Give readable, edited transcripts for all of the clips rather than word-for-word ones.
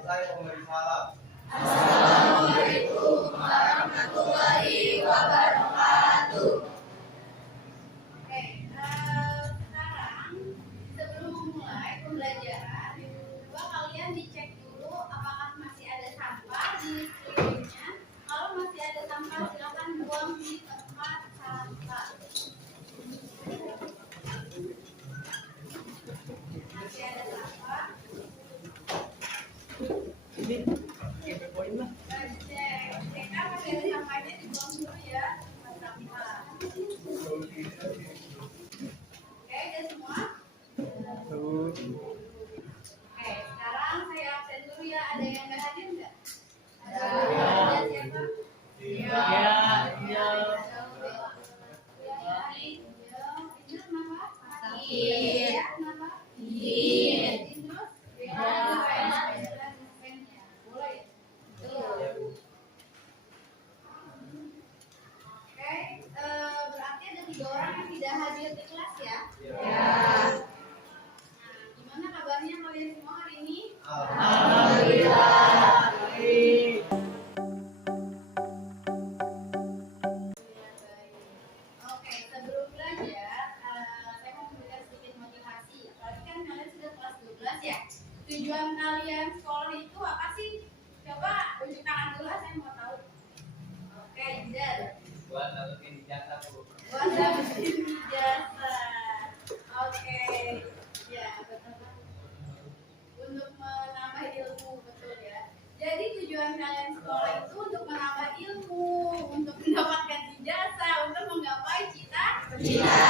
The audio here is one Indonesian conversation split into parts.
Saya memberi salam. Assalamualaikum warahmatullahi wabarakatuh. Oke, sekarang sebelum memulai pembelajaran, coba kalian dicek dulu apakah masih ada sampah di sekelilingnya. Kalau masih ada sampah, silakan buang di tempat sampah. Masih ada sampah. Cek masih ada sampahnya, dibuang dulu ya tempat sampah. Oke, udah semua? Oke, sekarang saya absen dulu ya. Ada yang nggak hadir nggak? Ada. Ada siapa? Iya. Berarti ada 3 orang yang tidak hadir di kelas ya? Nah, gimana kabarnya kalian semua hari ini? Alhamdulillah. Oke, sebelum belajar, saya mau memberikan sedikit motivasi. Apalagi kan kalian sudah kelas 12 ya. Tujuan kalian sekolah itu apa sih? Coba unjuk tangan dulu, saya mau tahu. Oke, Jidan. Buat dapetin ijazah, Bu. Buat dapetin ijazah. Oke, ya betul. Untuk menambah ilmu, betul ya. Jadi tujuan kalian sekolah itu untuk menambah ilmu, untuk mendapatkan ijazah, untuk menggapai cita-cita.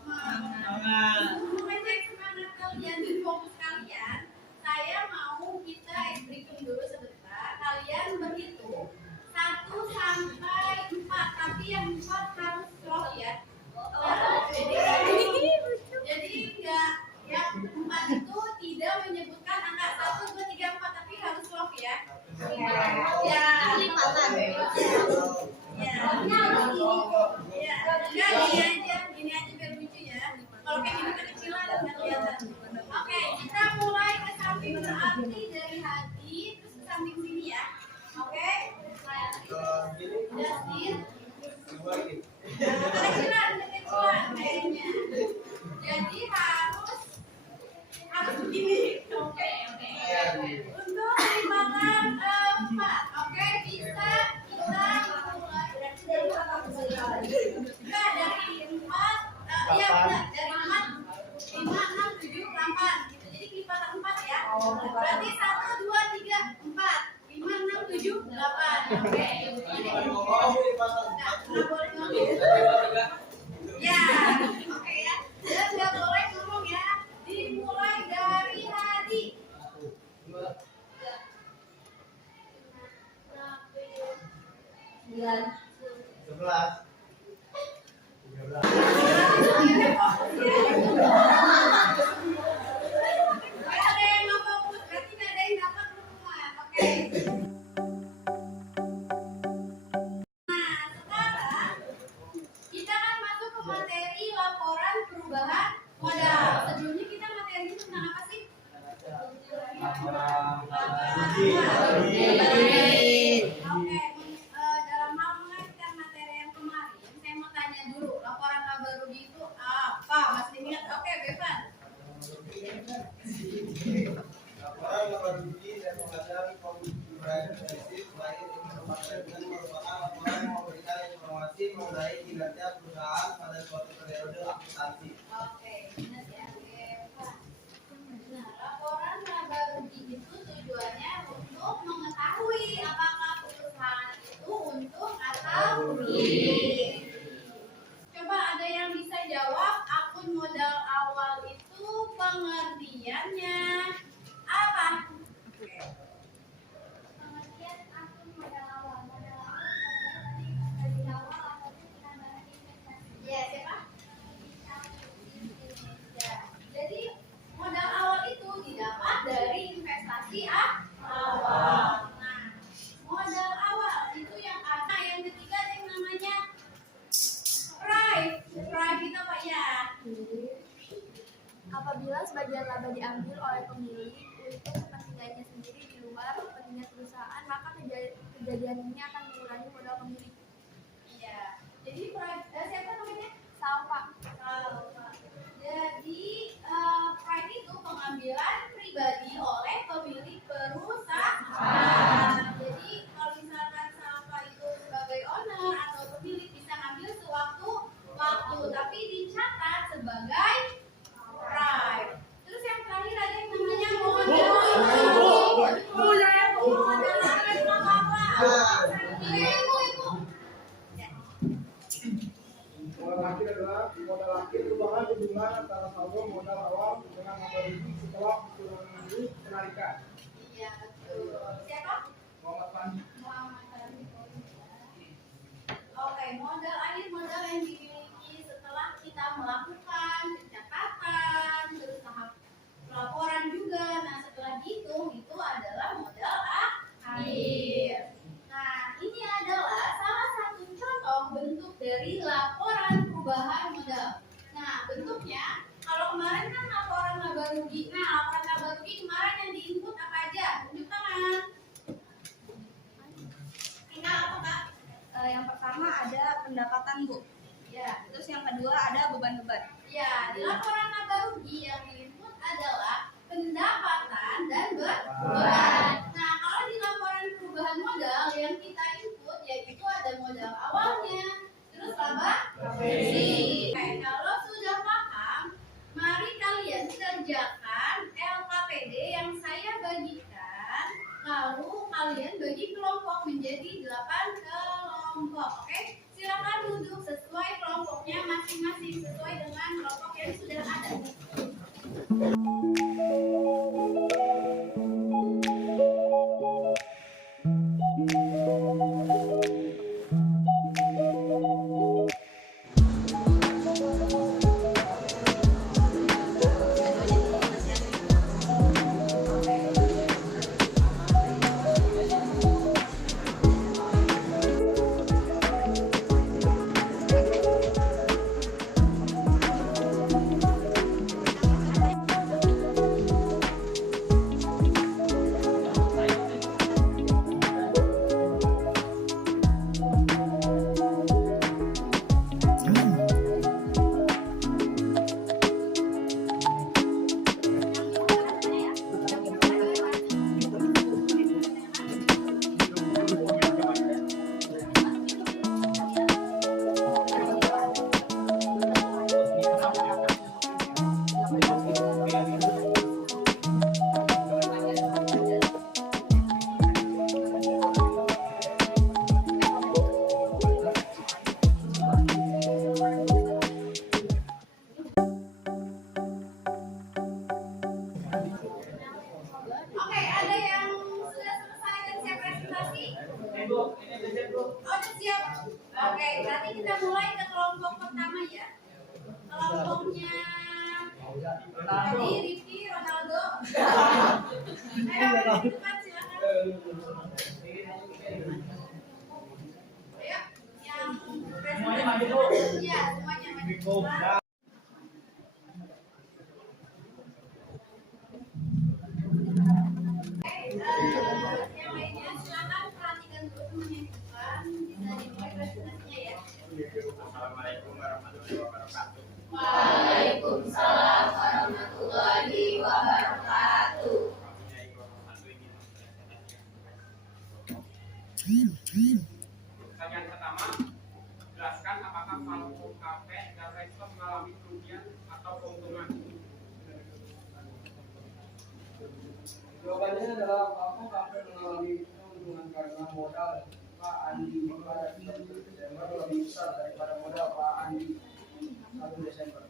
Kalian harus mengecek semangat kalian dan fokus kalian. Saya mau kita breaking dulu sebentar. Kalian berhitung 1 sampai 4, tapi yang 4 harus slow ya. Nah, jadi enggak yang 4 itu tidak menyebutkan angka 1, 2, 3, 4, tapi harus slow ya. Ya, lipatan. Ya, gini aja biar lucu ya. Kalau kayak gini kekecilan nggak kelihatan. Oke, kita mulai ke samping berarti dari hati terus ke samping sini ya. Oke? Justin. Kekecilan kayaknya. Jadi harus begini. Oke. Untuk lipatan 4. Oke, bisa kita mulai dari 4. Iya benar, dari 4, 5, 6, 7, 8 gitu. Jadi lipatan 4 ya. Berarti 1, 2, 3, 4, 5, 6, 7, 8. Oke. Nggak boleh ngomong. Ya, oke ya. Dan nggak boleh ngomong ya. Dimulai dari Hadi. 11. Ada yang nggak fokus, berarti nggak ada yang dapat hukuman. Oke. Nah, sekarang kita akan masuk ke materi laporan perubahan modal. Sebelumnya kita materinya tentang apa sih? Oke, dalam hal mengaitkan materi yang kemarin, saya mau tanya dulu, laporan laba rugi itu apa? Masih ingat? Oke, Bevan. Laporan laba rugi dan pengadaan pembayaran prinsip lain informasi dengan merupakan laporan yang memberikan informasi mengenai kinerja perusahaan pada suatu periode akuntansi. Oke, ingat ya, Bevan. Nah, laporan laba rugi itu tujuannya untuk mengetahui apakah perusahaan itu untung atau rugi. Coba ada yang bisa jawab akun modal awal itu pengertiannya apa? Oke. Pengertian akun modal awal. Modal awal dari awal ataupun penambahan investasi. Ya, siapa? Ya. Jadi modal awal itu didapat dari investasi awal. Nah, modal awal itu yang ada. Yang ketiga ada yang namanya Prive itu apa ya? Apabila sebagian laba diambil oleh pemilik perusahaan. Jadi kalau misalkan Salva itu sebagai owner atau pemilik bisa ngambil sewaktu-waktu, tapi dicatat sebagai right. Terus yang terakhir ada yang namanya modal. Modal akhir adalah modal akhir perubahan hubungan antara saldo modal awal dengan modal inti setelah kekurangan dulu penarikan. Iya, betul. Siapa? Muhammad Fandi. Oke, modal akhir modal yang dimiliki setelah kita melakukan pencatatan, terus tahap pelaporan juga. Nah, setelah dihitung itu adalah modal akhir. Nah, ini adalah salah satu contoh bentuk dari laporan perubahan modal. Nah, bentuknya kalau kemarin kan laporan laba rugi. Nah, laporan laba rugi kemarin yang diinput apa aja? Tunjuk tangan. Tinggal apa Kak? Yang pertama ada pendapatan Bu. Ya. Terus yang kedua ada beban-beban. Ya, di laporan laba rugi yang diinput adalah pendapatan dan beban. Nah, kalau di laporan perubahan modal yang kita input yaitu ada modal awalnya, terus laba bersih. Oke, kalau sudah paham, mari kalian kerjakan LKPD yang saya bagikan. Lalu kalian bagi kelompok menjadi 8 kelompok. Oke, silakan duduk sesuai kelompoknya masing-masing sesuai dengan kelompok yang sudah ada. Oke, ada yang sudah selesai dan siap presentasi? Oh, udah siap. Oke, berarti kita mulai ke kelompok pertama ya. Kelompoknya tadi Rifki, Ronaldo. Ayo, depan silakan. Ayo, yang presentasi. Iya, semuanya maju. Yang lainnya silakan perhatikan dulu teman yang depan. Bisa dimulai presentasinya ya. Assalamualaikum warahmatullahi wabarakatuh. Waalaikumsalam warahmatullahi wabarakatuh. Pertanyaan pertama, jelaskan apakah saldo KP dan restock mengalami kerugian atau keuntungan. Jawabannya adalah aku sampai mengalami keuntungan karena modal Pak Andi pada 1 Desember lebih besar daripada modal Pak Andi 1 Desember.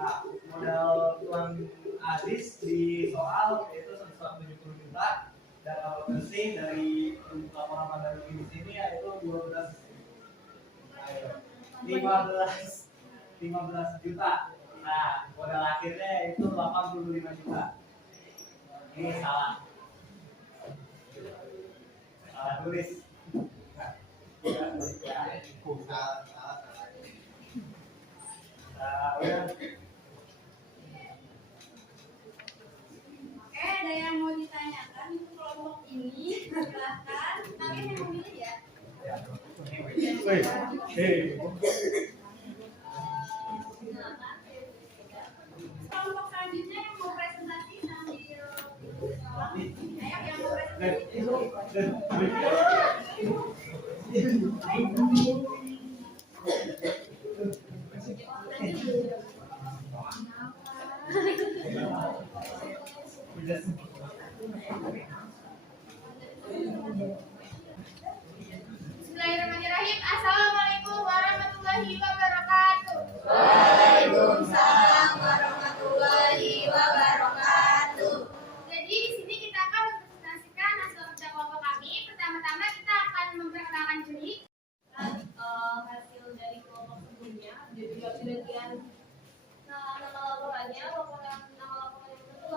Nah, modal Tuan Aziz di soal yaitu 170 juta dan laba bersih dari laporan pada di sini yaitu 15 juta. Nah, modal akhirnya itu 85 juta. Ini salah. Salah tulis. Udah. Oke, ada yang mau ditanyakan untuk kelompok ini? Silahkan. Kalian yang memilih ya. Kelompok selanjutnya yang mau presentasi Bismillahirrahmanirrahim. Assalamualaikum warahmatullahi wabarakatuh. Waalaikumsalam warahmatullahi wabarakatuh. Jadi di sini kita akan mempresentasikan hasil kerja kelompok kami. Pertama-tama kita akan memperkenalkan diri. Hasil dari kelompok sebelumnya, jadi bagian nama laporannya, nama laporan itu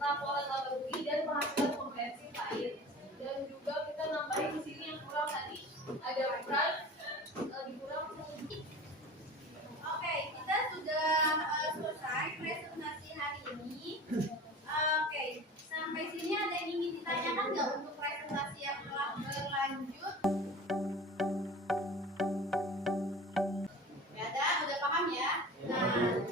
laporan laba rugi dan penghasilan komprehensif air. Dan juga kita nambahin di sini yang kurang tadi ada ukuran dikurang Oke, kita sudah selesai presentasi hari ini. Oke, sampai sini ada yang ingin ditanyakan nggak untuk presentasi yang telah berlanjut? Ya, ada, udah paham ya? Nah,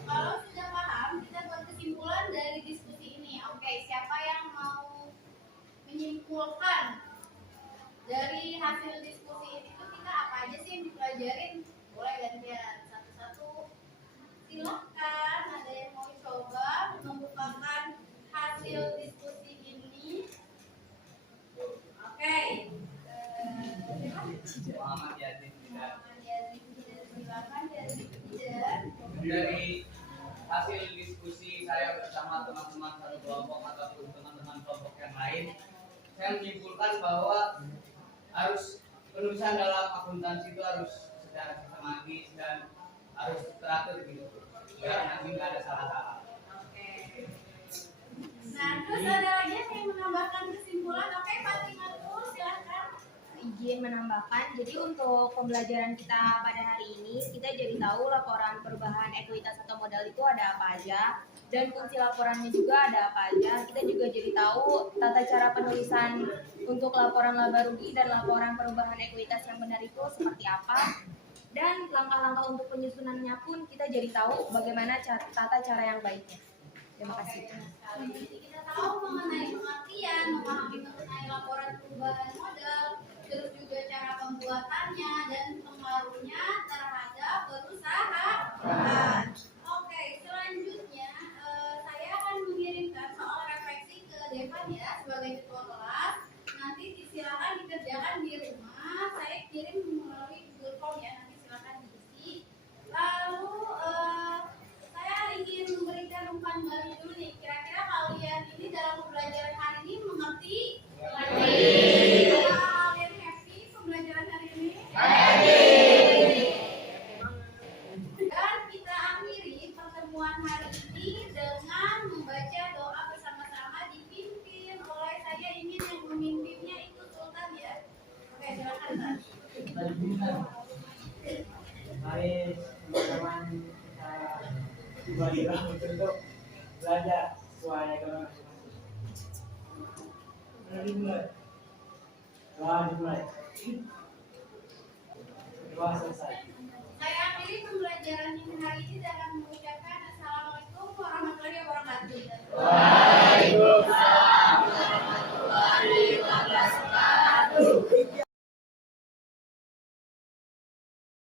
kalau sudah paham, kita buat kesimpulan dari diskusi ini. Oke, siapa yang mau menyimpulkan dari hasil diskusi ini tuh kita apa aja sih yang dipelajarin? Boleh gantian satu-satu. Silahkan, ada yang mau coba membukakan hasil diskusi ini. Oke. Muhammad Yazid Bidan. Silakan dari leader. Dari hasil diskusi saya bersama teman-teman satu kelompok ataupun teman-teman kelompok yang lain, saya menyimpulkan bahwa harus penulisan dalam akuntansi itu harus secara sistematis dan harus teratur gitu, biar nanti nggak ada salah-salah. Oke. Nah, terus ada lagi yang menambahkan kesimpulan. Oke, Fatimah, silakan. izin menambahkan, jadi untuk pembelajaran kita pada hari ini kita jadi tahu laporan perubahan ekuitas atau modal itu ada apa aja dan fungsi laporannya juga ada apa aja. Kita juga jadi tahu tata cara penulisan untuk laporan laba rugi dan laporan perubahan ekuitas yang benar itu seperti apa, dan langkah-langkah untuk penyusunannya pun kita jadi tahu bagaimana tata cara yang baiknya. Terima kasih. Jadi kita tahu mengenai pengertian, memahami mengenai laporan perubahan modal, terus juga cara pembuatannya dan pengaruhnya terhadap perusahaan. Oke, selanjutnya saya akan mengirimkan soal refleksi ke Devan ya sebagai ketua kelas. Nanti silakan dikerjakan di rumah. Saya kirim melalui Google Form ya. Nanti silakan diisi. Lalu saya ingin memberikan umpan balik dulu nih. Kira-kira kalian ini dalam pembelajaran hari ini mengerti? Kalian happy pembelajaran hari ini? Dan kita akhiri pertemuan hari ini dengan membaca doa bersama-sama dipimpin oleh saya ingin yang memimpinnya itu Sultan ya. Oke, silakan Sultan. Mari teman-teman kembalilah untuk belajar sesuai dengan dimulai. Doa selesai. Saya akhiri pembelajaran hari ini dengan